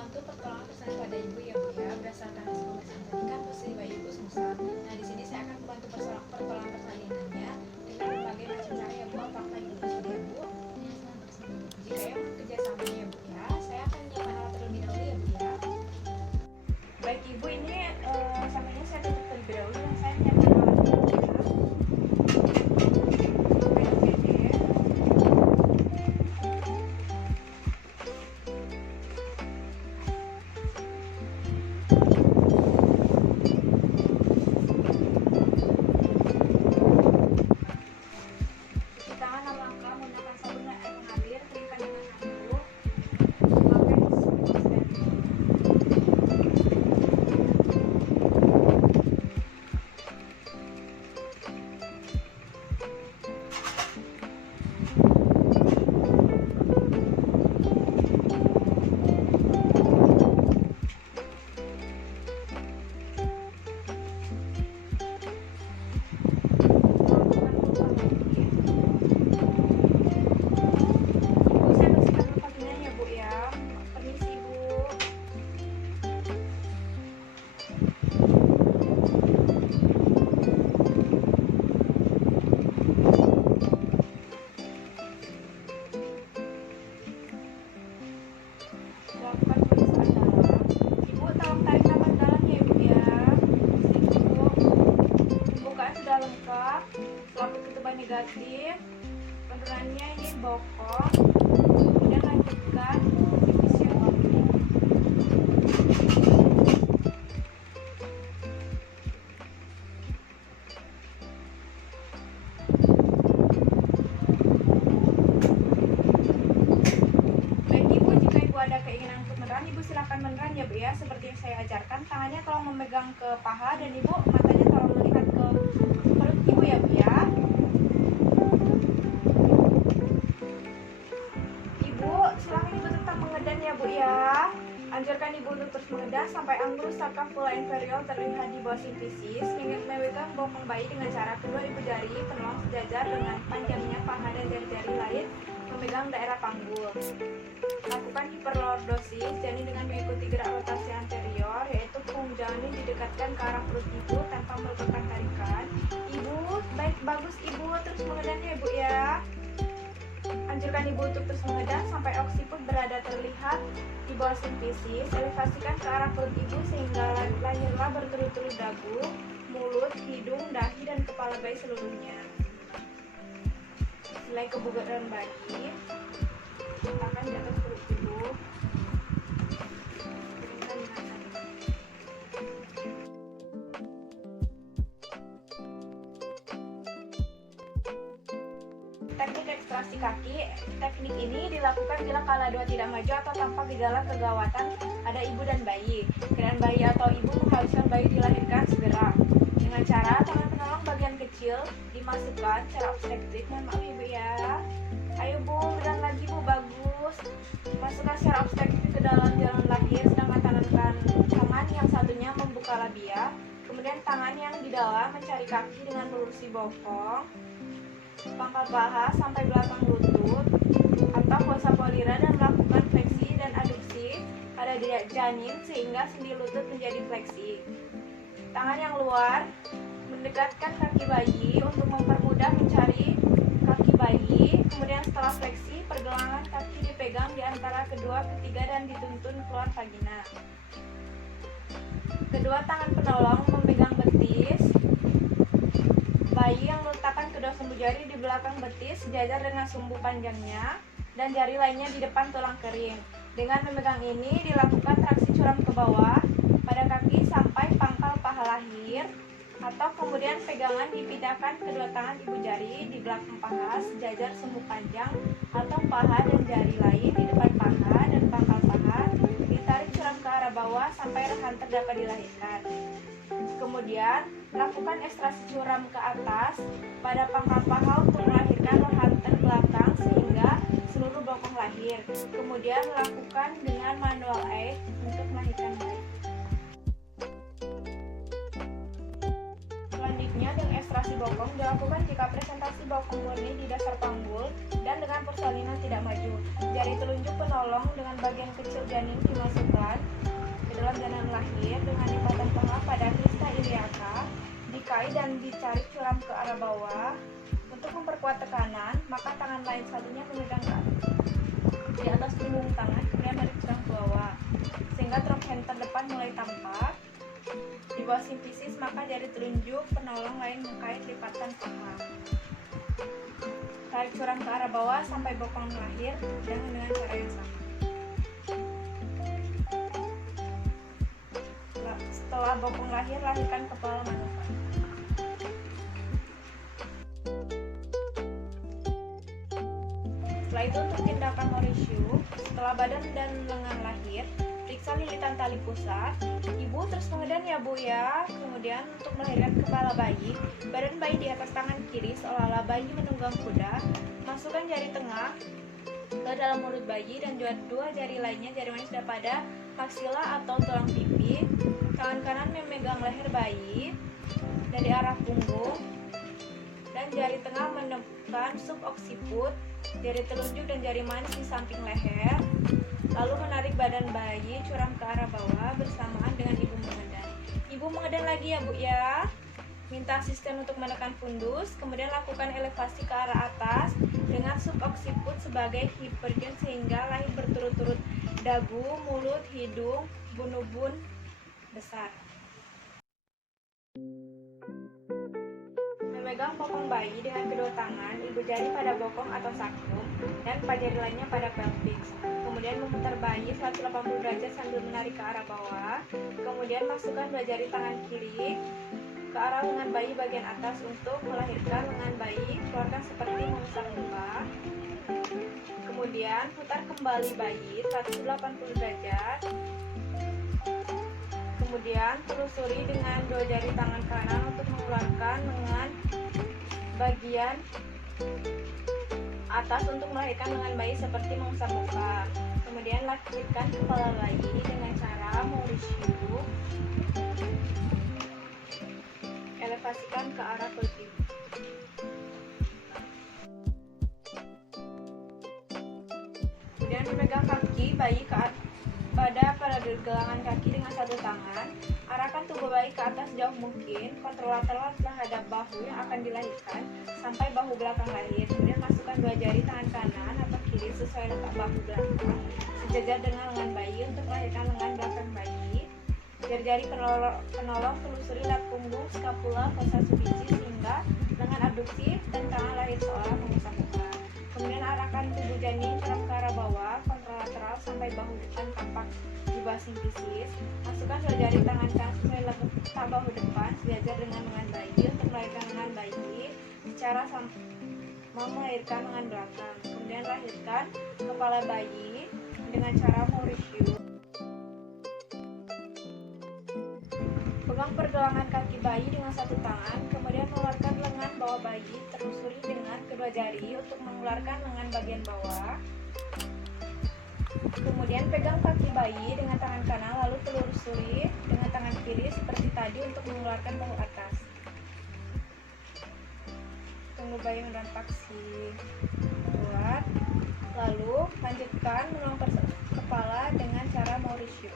membantu pertolongan persalinan pada ibu ya Bu ya, berdasarkan hasil pemeriksaan tadi kan posisi bayi ibu semisal. Nah di sini saya akan membantu pertolongan persalinannya dengan berbagai macam cara ya Bu. Apakah ibu bersedia Bu? Jika yang kerjasamanya ya Bu ya, saya akan menyiapkan alat terlebih dahulu ya Bu ya. Baik ibu, ini sampainya saya tutup terlebih dahulu dan saya menyiapkan alatnya Bu ya. Negatif, penurunannya ini bokong, kemudian lanjutkan divisi yang oblique. Baik ibu, jika ibu ada keinginan untuk meneran, ibu silakan meneran ya Bu ya, seperti yang saya ajarkan. Tangannya tolong memegang ke paha dan ibu matanya tolong melihat ke perut ibu ya Bu ya. Anjurkan ibu untuk terus mengedah sampai anggul saraf pula inferior terlihat di bawah simfisis, hingga memegang bokong bayi dengan cara kedua ibu jari penolong sejajar dengan panjangnya paha dan jari-jari lain memegang daerah panggul. Lakukan hiperlordosis, janin dengan mengikuti gerak rotasi anterior, yaitu punggung janin didekatkan ke arah perut ibu tanpa melakukan tarikan. Ibu, baik bagus ibu, terus mengedahnya ibu ya. Anjurkan ibu untuk terus mengedah sampai oksiput berada terlihat di bawah simfisis. Elevasikan ke arah perut ibu sehingga lahirlah berturut-turut dagu, mulut, hidung, dahi, dan kepala bayi seluruhnya. Nilai kebugaran bayi letakkan di atas perut ibu. Teknik ekstraksi kaki. Teknik ini dilakukan bila kala dua tidak maju atau tanpa gejala kegawatan pada ibu dan bayi. Keadaan bayi atau ibu mengharuskan bayi dilahirkan segera. Dengan cara tangan penolong bagian kecil dimasukkan secara obstetrik. Mohon maaf ibu ya. Ayo bu, beran lagi bu, bagus. Masukkan secara obstetrik ke dalam jalan lahir, sedangkan tangan yang satunya membuka labia. Kemudian tangan yang di dalam mencari kaki dengan melurusi bokong, pangkal paha sampai belakang lutut atau fossa polira dan melakukan fleksi dan aduksi pada janin sehingga sendi lutut menjadi fleksi. Tangan yang luar mendekatkan kaki bayi untuk mempermudah mencari kaki bayi. Kemudian setelah fleksi, pergelangan kaki dipegang di antara kedua, ketiga dan dituntun keluar vagina. Kedua tangan penolong memegang betis bayi yang meletakkan kedua sumbu jari di belakang betis sejajar dengan sumbu panjangnya dan jari lainnya di depan tulang kering. Dengan memegang ini dilakukan traksi curam ke bawah pada kaki sampai pangkal paha lahir, atau kemudian pegangan dipindahkan kedua tangan ibu jari di belakang paha sejajar sumbu panjang atau paha dan jari lain di depan paha dan pangkal paha, ditarik curam ke arah bawah sampai rehanter dapat dilahirkan. Kemudian lakukan ekstraksi curam ke atas pada pangkal paha untuk melahirkan rehanter belakang sehingga seluruh bokong lahir. Kemudian lakukan dengan manual aid untuk melahirkan bayi. Selanjutnya dengan ekstraksi presentasi bokong dilakukan jika presentasi bokong murni di dasar panggul dan dengan persalinan tidak maju. Jari telunjuk penolong dengan bagian kecil janin dimasukkan ke dalam janin lahir dengan lipatan tengah pada krista iliaka, dikaih dan ditarik curam ke arah bawah. Untuk memperkuat tekanan, maka tangan lain satunya memegang di atas punggung tangan, kemudian menarik curam ke bawah, sehingga trochanter terdepan mulai tampak. Di bawah simfisis, maka jari telunjuk penolong lain mengkait lipatan paha. Tarik curam ke arah bawah sampai bokong lahir dengan cara yang sama. Setelah bokong lahir, lahirkan kepala manuver. Setelah itu untuk tindakan Mauricio, setelah badan dan lengan lahir, periksa lilitan tali pusat. Ibu terus mengedan ya Bu ya. Kemudian untuk melahirkan kepala bayi, badan bayi di atas tangan kiri seolah-olah bayi menunggang kuda. Masukkan jari tengah ke dalam mulut bayi dan dua jari lainnya, jari manis sudah pada maksila atau tulang pipi. Tangan kanan memegang leher bayi dari arah punggung dan jari tengah menekan suboksiput, jari telunjuk dan jari manis di samping leher. Lalu menarik badan bayi curam ke arah bawah bersamaan dengan ibu mengedan. Ibu mengedan lagi ya Bu ya. Minta asisten untuk menekan fundus, kemudian lakukan elevasi ke arah atas dengan suboksiput sebagai hipergen sehingga lahir berturut-turut dagu, mulut, hidung, ubun-ubun besar. Memegang bokong bayi dengan kedua tangan, ibu jari pada bokong atau sakrum dan empat jari lainnya pada pelvis. Kemudian memutar bayi 180 derajat sambil menarik ke arah bawah. Kemudian masukkan dua jari tangan kiri ke arah lengan bayi bagian atas untuk melahirkan lengan bayi, keluarkan seperti mengusap muka. Kemudian putar kembali bayi 180 derajat. Kemudian telusuri dengan dua jari tangan kanan untuk mengeluarkan lengan bagian atas untuk melahirkan lengan bayi seperti mengusap muka. Kemudian lahirkan kepala bayi dengan cara Mauricio. Elevasikan ke arah pelvis. Kemudian memegang kaki bayi pada pergelangan kaki dengan satu tangan. Arahkan tubuh bayi ke atas jauh mungkin, kontrol lateral terhadap bahu yang akan dilahirkan sampai bahu belakang lahir. Kemudian masukkan dua jari tangan kanan atau kiri sesuai letak bahu belakang sejajar dengan lengan bayi untuk melahirkan lengan belakang bayi. Jari-jari penolong telusuri lat punggung, skapula, fossa suficis hingga lengan abduksi dan tangan lahir seolah mengusap muka. Kemudian arahkan tubuh janin curam ke arah bawah, kontrol lateral sampai bahu depan tampak di bawah simfisis. Masukkan dua jari tangan kanan sesuai letak bahu depan sejajar dengan lengan bayi untuk melahirkan lengan bayi. Cara melahirkan lengan belakang. Kemudian lahirkan kepala bayi dengan cara Mauricio. Pegang pergelangan kaki bayi dengan satu tangan, kemudian mengeluarkan lengan bawah bayi, telusuri dengan kedua jari untuk mengeluarkan lengan bagian bawah. Kemudian pegang kaki bayi dengan tangan kanan, lalu telusuri dengan tangan kiri seperti tadi untuk mengeluarkan bahu atas. Tunggu bayi mendampaksi kuat. Lalu lanjutkan melonggar kepala dengan cara Mauricio.